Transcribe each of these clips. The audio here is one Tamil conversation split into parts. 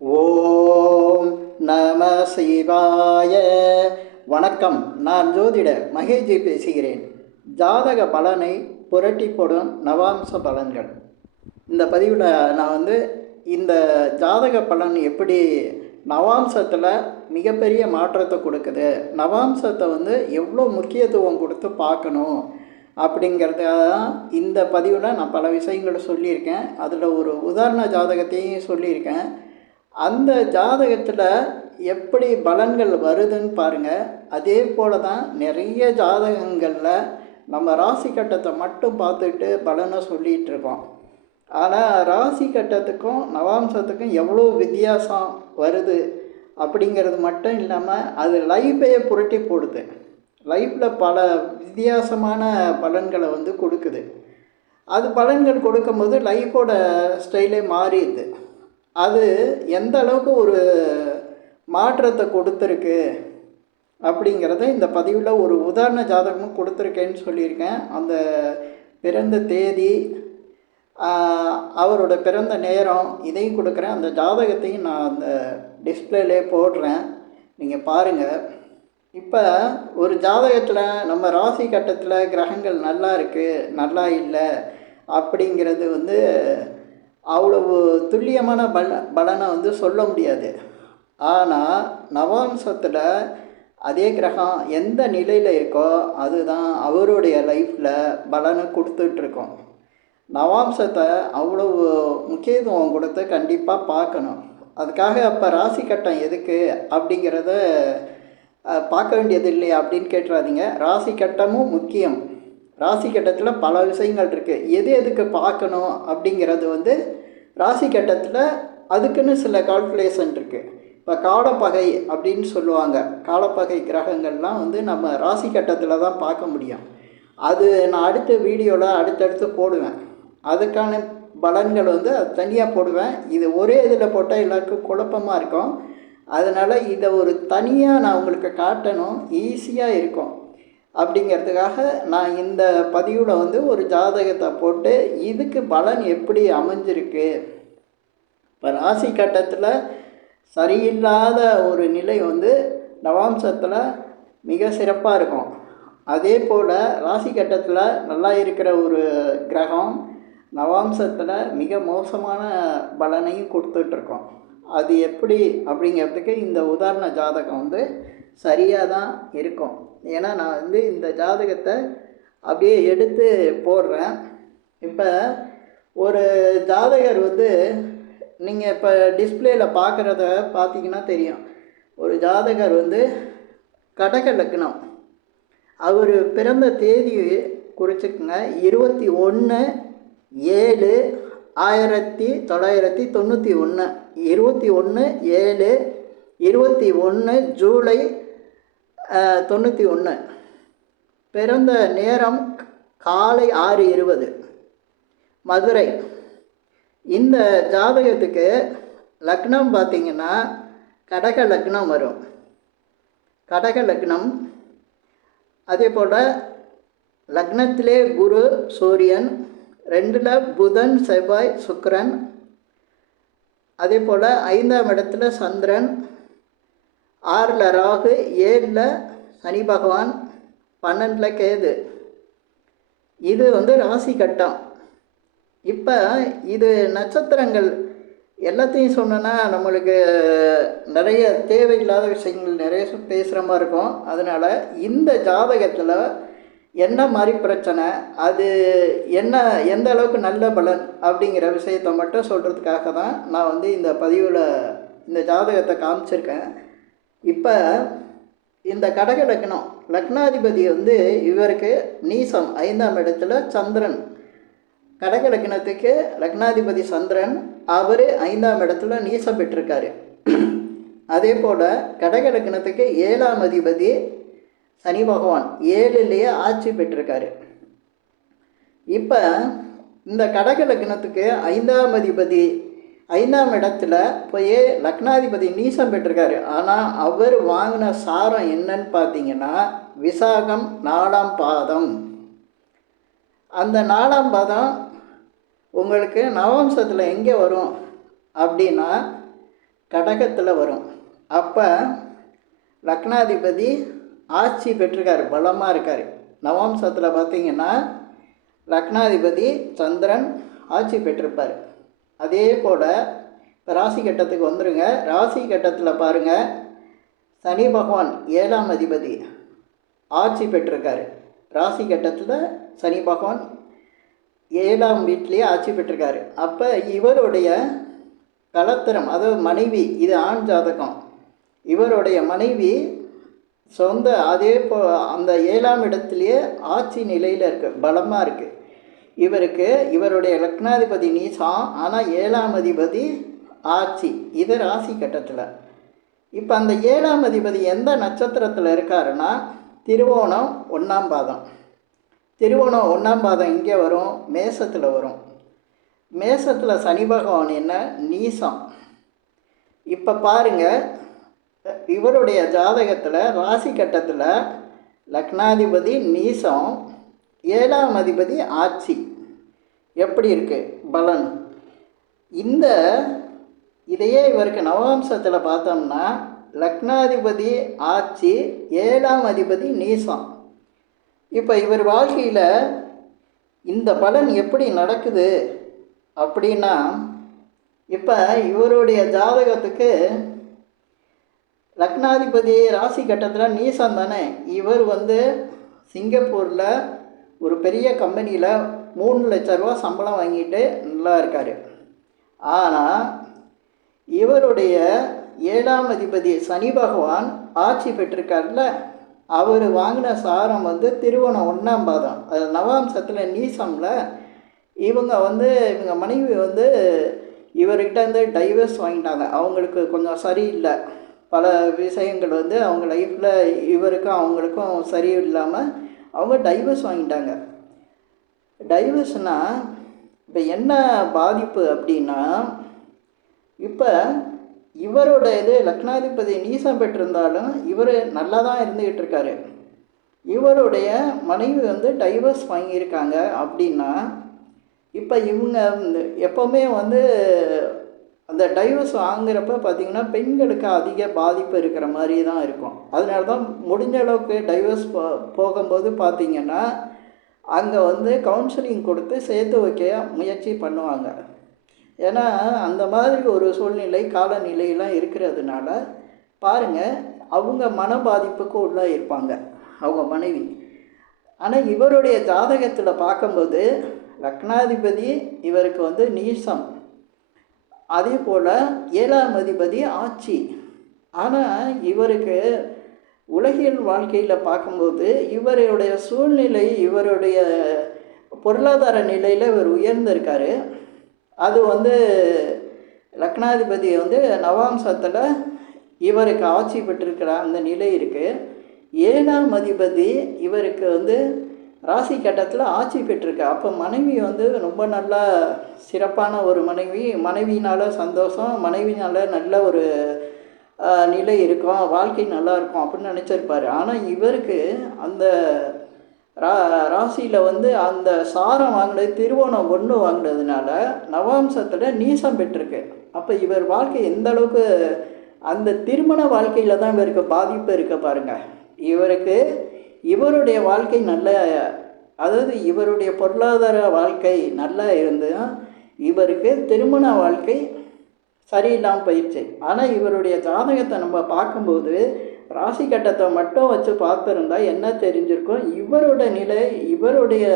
ஓம் நம சிவாய. வணக்கம். நான் ஜோதிடர் மகேஜி பேசுகிறேன். ஜாதக பலனை புரட்டி போடும் நவாம்ச பலன்கள். இந்த பதிவில் நான் இந்த ஜாதக பலன் எப்படி நவாம்சத்தில் மிகப்பெரிய மாற்றத்தை கொடுக்குது, நவாம்சத்தை எவ்வளோ முக்கியத்துவம் கொடுத்து பார்க்கணும் அப்படிங்கிறதுக்காக தான் இந்த பதிவில் நான் பல விஷயங்களை சொல்லியிருக்கேன். அதில் ஒரு உதாரண ஜாதகத்தையும் சொல்லியிருக்கேன். அந்த ஜாதகத்தில் எப்படி பலன்கள் வருதுன்னு பாருங்கள். அதே போல் தான் நிறைய ஜாதகங்களில் நம்ம ராசி கட்டத்தை மட்டும் பார்த்துட்டு பலனை சொல்லிகிட்டு இருக்கோம். ஆனால் ராசி கட்டத்துக்கும் நவாம்சத்துக்கும் எவ்வளோ வித்தியாசம் வருது அப்படிங்கிறது மட்டும் இல்லாமல் அது லைஃபையே புரட்டி போடுது. லைஃப்பில் பல வித்தியாசமான பலன்களை கொடுக்குது. அது பலன்கள் கொடுக்கும்போது லைஃபோட ஸ்டைலே மாறிடுது. அது எந்த அளவுக்கு ஒரு மாற்றத்தை கொடுத்துருக்கு அப்படிங்கிறத இந்த பதிவில் ஒரு உதாரண ஜாதகமும் கொடுத்துருக்கேன்னு சொல்லியிருக்கேன். அந்த பிறந்த தேதி, அவரோட பிறந்த நேரம் இதையும் கொடுக்குறேன். அந்த ஜாதகத்தையும் நான் அந்த டிஸ்பிளேலே போடுறேன், நீங்கள் பாருங்கள். இப்போ ஒரு ஜாதகத்தில் நம்ம ராசி கட்டத்தில் கிரகங்கள் நல்லா இருக்குது நல்லா இல்லை அப்படிங்கிறது அவ்வளவு துல்லியமான பலனை சொல்ல முடியாது. ஆனால் நவாம்சத்தில் அதே கிரகம் எந்த நிலையில் இருக்கோ அதுதான் அவருடைய லைஃப்பில் பலனை கொடுத்துட்ருக்கோம். நவாம்சத்தை அவ்வளவு முக்கியத்துவம் கொடுத்து கண்டிப்பாக பார்க்கணும். அதுக்காக அப்போ ராசி கட்டம் எதுக்கு அப்படிங்கிறத பார்க்க வேண்டியது இல்லையா அப்படின்னு கேட்டுறாதீங்க. ராசி கட்டமும் முக்கியம். ராசி கட்டத்தில் பல விஷயங்கள் இருக்குது. எதுக்கு பார்க்கணும் அப்படிங்கிறது ராசி கட்டத்தில் அதுக்குன்னு சில கால்குலேஷன் இருக்குது. இப்போ காலப்பகை அப்படின்னு சொல்லுவாங்க. காலப்பகை கிரகங்கள்லாம் நம்ம ராசி கட்டத்தில் தான் பார்க்க முடியும். அது நான் அடுத்த வீடியோவில் அடுத்தடுத்து போடுவேன். அதுக்கான பலன்கள் அது தனியாக போடுவேன். இது ஒரே இதில் போட்டால் எல்லாருக்கும் குழப்பமாக இருக்கும். அதனால் இதை ஒரு தனியாக நான் உங்களுக்கு காட்டணும், ஈஸியாக இருக்கும் அப்படிங்கிறதுக்காக நான் இந்த பதிவில் ஒரு ஜாதகத்தை போட்டு இதுக்கு பலன் எப்படி அமைஞ்சிருக்கு. இப்போ ராசி கட்டத்தில் சரியில்லாத ஒரு நிலை நவாம்சத்தில் மிக சிறப்பாக இருக்கும். அதே போல் ராசி கட்டத்தில் நல்லா இருக்கிற ஒரு கிரகம் நவாம்சத்தில் மிக மோசமான பலனையும் கொடுத்துட்ருக்கோம். அது எப்படி அப்படிங்கிறதுக்கு இந்த உதாரண ஜாதகம் சரியாக தான் இருக்கும். ஏன்னா நான் இந்த ஜாதகத்தை அப்படியே எடுத்து போடுறேன். இப்போ ஒரு ஜாதகர் நீங்கள் இப்போ டிஸ்பிளேயில் பார்க்குறத பார்த்தீங்கன்னா தெரியும். ஒரு ஜாதகர் கடக லக்னம், அவர் பிறந்த தேதி குறிச்சிக்கங்க, 21/7/1991, 21/7/21 ஜூலை 91. பிறந்த நேரம் காலை 6:20 மதுரை. இந்த ஜாதகத்துக்கு லக்னம் பார்த்திங்கன்னா கடக லக்னம் வரும். கடக லக்னம். அதே போல் லக்னத்திலே குரு சூரியன், 2ல் புதன் செவ்வாய் சுக்கிரன், அதே போல் 5ஆம் இடத்துல சந்திரன், 6ல் ராகு, 7ல் சனி பகவான், 12ல் கேது. இது ராசி கட்டம். இப்போ இது நட்சத்திரங்கள் எல்லாத்தையும் சொன்னோன்னா நம்மளுக்கு நிறைய தேவையில்லாத விஷயங்கள் நிறைய பேசுகிற மாதிரி இருக்கும். அதனால் இந்த ஜாதகத்தில் என்ன மாதிரி பிரச்சனை, அது என்ன, எந்த அளவுக்கு நல்ல பலன் அப்படிங்கிற விஷயத்தை மட்டும் சொல்கிறதுக்காக தான் நான் இந்த பதிவில் இந்த ஜாதகத்தை காமிச்சிருக்கேன். இப்போ இந்த கடக லக்னம், லக்னாதிபதி இவருக்கு நீசம் 5ஆம் இடத்துல சந்திரன். கடக லக்னத்துக்கு லக்னாதிபதி சந்திரன், அவர் 5ஆம் இடத்துல நீசம் பெற்றிருக்காரு. அதே போல் கடக லக்னத்துக்கு 7ஆம் அதிபதி சனி பகவான் 7லேயே ஆட்சி பெற்றிருக்காரு. இப்போ இந்த கடக லக்னத்துக்கு 5ஆம் அதிபதி 5ஆம் இடத்துல போய் லக்னாதிபதி நீசம் பெற்றிருக்காரு. ஆனால் அவர் வாங்கின சாரம் என்னன்னு பார்த்தீங்கன்னா விசாகம் 4ஆம் பாதம். அந்த 4ஆம் பாதம் உங்களுக்கு நவம்சத்தில் எங்கே வரும் அப்படின்னா கடகத்தில் வரும். அப்போ லக்னாதிபதி ஆட்சி பெற்றிருக்கார், பலமாக இருக்கார். நவாம்சத்தில் பார்த்திங்கன்னா லக்னாதிபதி சந்திரன் ஆட்சி பெற்றிருப்பார். அதே போல் இப்போ ராசி கட்டத்துக்கு வந்துடுங்க. ராசி கட்டத்தில் பாருங்கள், சனி பகவான் 7ஆம் அதிபதி ஆட்சி பெற்றிருக்காரு. ராசி கட்டத்தில் சனி பகவான் 7ஆம் வீட்டிலேயே ஆட்சி பெற்றிருக்காரு. அப்போ இவருடைய கலத்திரம், அதாவது மனைவி, இது ஆண் ஜாதகம், இவருடைய மனைவி சொந்த அதே அந்த 7ஆம் இடத்துலையே ஆட்சி நிலையில் இருக்குது, பலமாக இருக்குது. இவருடைய லக்னாதிபதி நீசம், ஆனால் 7ஆம் அதிபதி ஆட்சி. இது ராசி கட்டத்தில். இப்போ அந்த 7ஆம் அதிபதி எந்த நட்சத்திரத்தில் இருக்காருன்னா திருவோணம் 1ஆம் பாதம். திருவோணம் 1ஆம் பாதம் இங்கே வரும், மேசத்தில் வரும். மேசத்தில் சனி பகவான் என்ன நீசம். இப்போ பாருங்கள், இவருடைய ஜாதகத்தில் ராசி கட்டத்தில் லக்னாதிபதி நீசம், 7ஆம் அதிபதி ஆட்சி. எப்படி இருக்குது பலன்? இதையே இவருக்கு நவம்சத்தில் பார்த்தோம்னா லக்னாதிபதி ஆட்சி, 7ஆம் அதிபதி நீசம். இப்போ இவர் வாழ்க்கையில் இந்த பலன் எப்படி நடக்குது அப்படின்னா, இப்போ இவருடைய ஜாதகத்துக்கு லக்னாதிபதி ராசி கட்டத்தில் நீசம் தானே. இவர் சிங்கப்பூரில் ஒரு பெரிய கம்பெனியில் 3 லட்ச ரூபா சம்பளம் வாங்கிட்டு நல்லா இருக்கார். ஆனால் இவருடைய 7ஆம் அதிபதி சனி பகவான் ஆட்சி பெற்றிருக்கார்ல, அவர் வாங்கின சாரம் திருவோணம் 1ஆம் பாதம், அது நவாம்சத்தில் நீசமில். இவங்க மனைவி இவர்கிட்ட டைவர்ஸ் வாங்கிட்டாங்க. அவங்களுக்கு கொஞ்சம் சரியில்லை, பல விஷயங்கள் அவங்க லைஃப்பில் இவருக்கும் அவங்களுக்கும் சரியில்லாமல் அவங்க டைவர்ஸ் வாங்கிட்டாங்க. டைவர்ஸ்னால் இப்போ என்ன பாதிப்பு அப்படின்னா, இப்போ இவரோட லக்னாதிபதி நீசம் பெற்றிருந்தாலும் இவர் நல்லா தான் இருந்துக்கிட்டு இருக்காரு. இவருடைய மனைவி டைவர்ஸ் வாங்கியிருக்காங்க அப்படின்னா, இப்போ இவங்க எப்போவுமே அந்த டைவர்ஸ் வாங்குறப்ப பார்த்திங்கன்னா பெண்களுக்கு அதிக பாதிப்பு இருக்கிற மாதிரி தான் இருக்கும். அதனால தான் முடிஞ்ச அளவுக்கு டைவர்ஸ் போகும்போது பார்த்திங்கன்னா அங்கே கவுன்சிலிங் கொடுத்து சேர்த்து வைக்க முயற்சி பண்ணுவாங்க. ஏன்னா அந்த மாதிரி ஒரு சூழ்நிலை காலநிலையெல்லாம் இருக்கிறதுனால பாருங்கள், அவங்க மன பாதிப்புக்கு உள்ளே இருப்பாங்க அவங்க மனைவி. ஆனால் இவருடைய ஜாதகத்தில் பார்க்கும்போது லக்னாதிபதி இவருக்கு நீசம், அதே போல் 7ஆம் அதிபதி ஆட்சி. ஆனால் இவருக்கு உலகியல் வாழ்க்கையில் பார்க்கும்போது இவருடைய சூழ்நிலை, இவருடைய பொருளாதார நிலையில் இவர் உயர்ந்திருக்காரு. அது லக்னாதிபதி நவாம்சத்தில் இவருக்கு ஆட்சி பெற்றிருக்கிற அந்த நிலை இருக்குது. 7ஆம் அதிபதி இவருக்கு ராசி கட்டத்தில் ஆட்சி பெற்றிருக்கு. அப்போ மனைவி ரொம்ப நல்லா சிறப்பான ஒரு மனைவினால் சந்தோஷம், மனைவினால் நல்ல ஒரு நிலை இருக்கும், வாழ்க்கை நல்லா இருக்கும் அப்படின்னு நினச்சிருப்பார். ஆனால் இவருக்கு அந்த ராசியில் அந்த சாரம் வாங்கினது திருவோணம் 1 வாங்கினதுனால நவாம்சத்தில் நீசம் பெற்றிருக்கு. அப்போ இவர் வாழ்க்கை எந்த அளவுக்கு அந்த திருமண வாழ்க்கையில் தான் இவருக்கு பாதிப்பு இருக்க பாருங்கள். இவருடைய வாழ்க்கை நல்ல, அதாவது இவருடைய பொருளாதார வாழ்க்கை நல்லா இருந்து இவருக்கு திருமண வாழ்க்கை சரியில்லாமல் போயிடுச்சு. ஆனால் இவருடைய ஜாதகத்தை நம்ம பார்க்கும்போது ராசி கட்டத்தை மட்டும் வச்சு பார்த்துருந்தா என்ன தெரிஞ்சிருக்கும், இவருடைய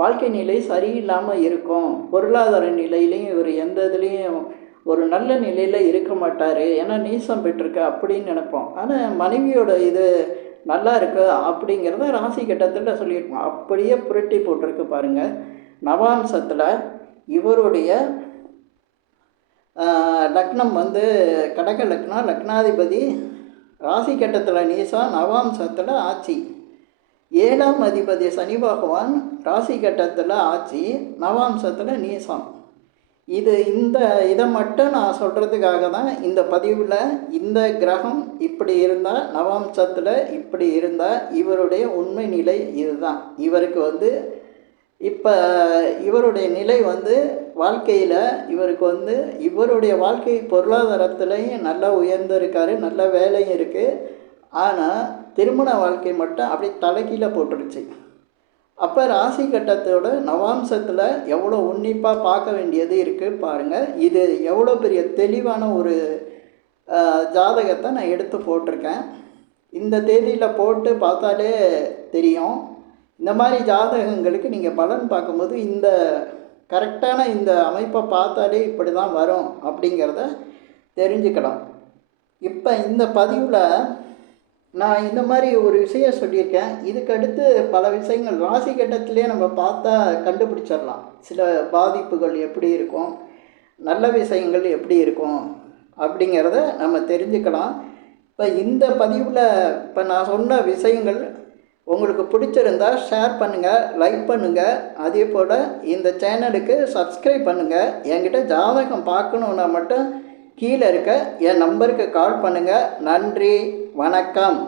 வாழ்க்கை நிலை சரியில்லாமல் இருக்கும். பொருளாதார நிலையிலையும் இவர் எந்த இதுலேயும் ஒரு நல்ல நிலையில் இருக்க மாட்டார், ஏன்னா நீசம் பெற்றிருக்கு அப்படின்னு நினைப்போம். ஆனால் மனைவியோட இது நல்லா இருக்கு அப்படிங்கிறத ராசி கட்டத்தில் சொல்லியிருக்கோம். அப்படியே புரட்டி போட்டிருக்கு பாருங்கள். நவாம்சத்தில் இவருடைய லக்னம் கடக லக்னம், லக்னாதிபதி ராசி கட்டத்தில் நீசம், நவாம்சத்தில் ஆட்சி. 7ஆம் அதிபதி சனி பகவான் ராசி கட்டத்தில் ஆட்சி, நவாம்சத்தில் நீசம். இதை மட்டும் நான் சொல்கிறதுக்காக தான் இந்த பதிவில் இந்த கிரகம் இப்படி இருந்தால், நவாம்சத்தில் இப்படி இருந்தால் இவருடைய உண்மை நிலை இதுதான். இவருக்கு இப்போ இவருடைய நிலை வந்து வாழ்க்கையில் இவருக்கு வந்து இவருடைய வாழ்க்கை பொருளாதாரத்துலேயும் நல்லா உயர்ந்திருக்காரு, நல்ல வேலையும் இருக்குது. ஆனால் திருமண வாழ்க்கை மட்டும் அப்படி தலைகீழ போட்டுருச்சு. அப்போ ராசி கட்டத்தோட நவாம்சத்தில் எவ்வளோ உன்னிப்பாக பார்க்க வேண்டியது இருக்குது பாருங்கள். இது எவ்வளோ பெரிய தெளிவான ஒரு ஜாதகத்தை நான் எடுத்து போட்டிருக்கேன். இந்த தேதியில் போட்டு பார்த்தாலே தெரியும். இந்த மாதிரி ஜாதகங்களுக்கு நீங்கள் பலன் பார்க்கும்போது இந்த கரெக்டான இந்த அமைப்பை பார்த்தாலே இப்படி தான் வரும் அப்படிங்கிறத தெரிஞ்சுக்கலாம். இப்போ இந்த பதிவில் நான் இந்த மாதிரி ஒரு விஷயம் சொல்லியிருக்கேன். இதுக்கடுத்து பல விஷயங்கள் ராசி கட்டத்திலே நம்ம பார்த்தா கண்டுபிடிச்சிடலாம். சில பாதிப்புகள் எப்படி இருக்கும், நல்ல விஷயங்கள் எப்படி இருக்கும் அப்படிங்கிறத நம்ம தெரிஞ்சுக்கலாம். இப்போ இந்த பதிவில் இப்போ நான் சொன்ன விஷயங்கள் உங்களுக்கு பிடிச்சிருந்தா ஷேர் பண்ணுங்கள், லைக் பண்ணுங்கள். அதே போல் இந்த சேனலுக்கு சப்ஸ்கிரைப் பண்ணுங்கள். என்கிட்ட ஜாதகம் பார்க்கணுன்னா மட்டும் கீழே இருக்க என் நம்பருக்கு கால் பண்ணுங்கள். நன்றி, வணக்கம்.